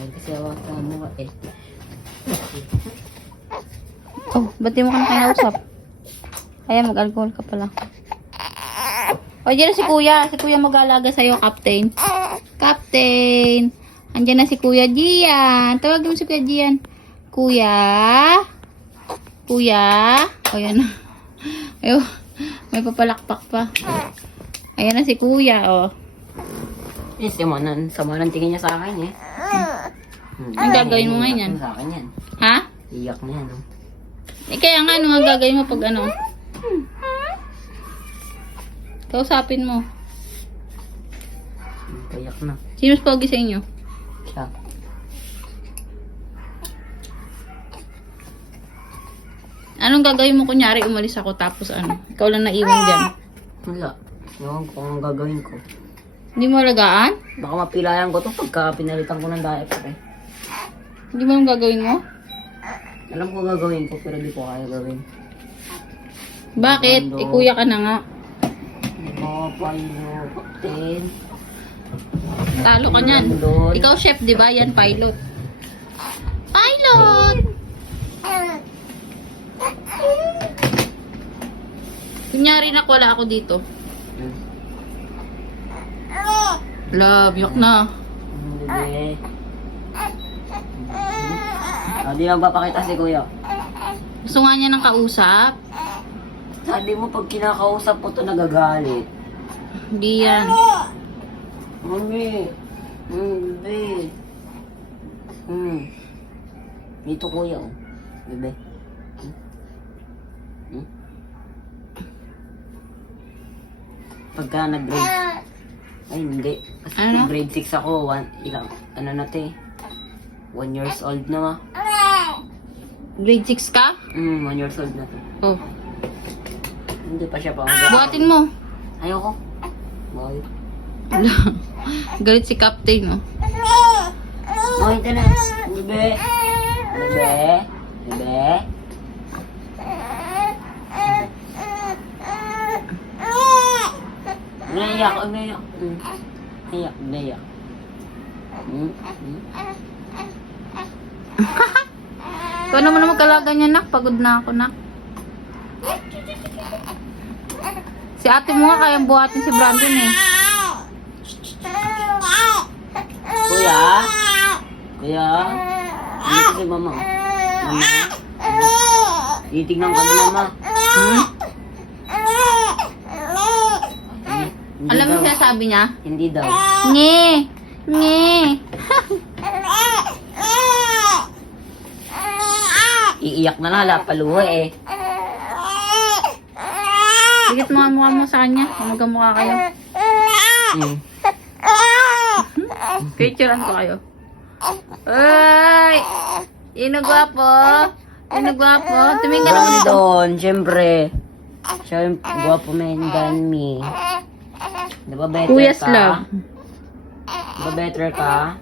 Kasi awak ka mo eh. Oh, ba't di mo ka nakinausap? Ayan, mag-alcohol ka pala. O, dyan na si kuya. Si kuya mag-aalaga sa'yo, Captain. Captain! Andyan na si Kuya Gian. Tawagin mo si Kuya Gian. Kuya? Kuya? O, yan na. Ayun, may papalakpak pa. Ayan na si kuya, oh. Yes, sama ng tingin niya sa akin eh. Ang gagawin mo ngayon yan? Sa akin yan. Ha? Iyak na yan. Oh. Eh, kaya nga, ano nga gagawin mo pag ano? Kausapin mo. Iyak na. Sino mas pogi sa inyo? Siya. Anong gagawin mo kunyari umalis ako tapos ano? Ikaw lang naiwan dyan. Wala. Ewan ko kung anong gagawin ko. Hindi mo alagaan? Baka mapilayan ko to pagka pinalitan ko ng diaper eh. Hindi mo yung gagawin mo? Alam ko gagawin ko pero di ko kaya gawin. Bakit? Ano? Kuya ka na nga. Mga pilot. Captain. Talo ka niyan. Doon. Ikaw chef, di ba? Yan pilot. Pilot! Kunyari na wala ako dito. Love, yok na. Hindi. Di magpapakita si kuya. Gusto nga niya ng kausap. Sabi mo pag kinakausap mo to nagagalit. Hindi yan. Mami. Bebe. Dito kuya oh. Bebe. Pagka nag-grade... Ay, hindi. Kasi Ano? grade 6 ako, ano na te? 1 years old na ma. Grade 6 ka? 1 years old na to. Oh. Hindi pa siya pa. Buhatin mo. Ayoko. Bakit? Galit si Captain, oh. Oh, ito na. Bebe. Bebe. Bebe. Naiyak. Naiyak. Naiyak. Naiyak. Ikaw naman na magkalaga niya, nak. Pagod na ako, nak. Si ate mo nga kayang buhatin si Brandon, eh. Kuya? Kuya? Dito si mama. Mama? Titignan ka na mama. Hindi Alam mo daw. siya sabi niya? Hindi daw. Nge! Nge! Iiyak na lang, lapaluha eh. Bigit mo ang mukha mo sa kanya. Magkamukha kayo. Picturean ko kayo. Ay! Inagwapo! Inagwapo! Tumingin ka naman dito. Brandon, syempre. Siya yung gwapo man than me. Diba better Kuya's ka? love. Diba better ka?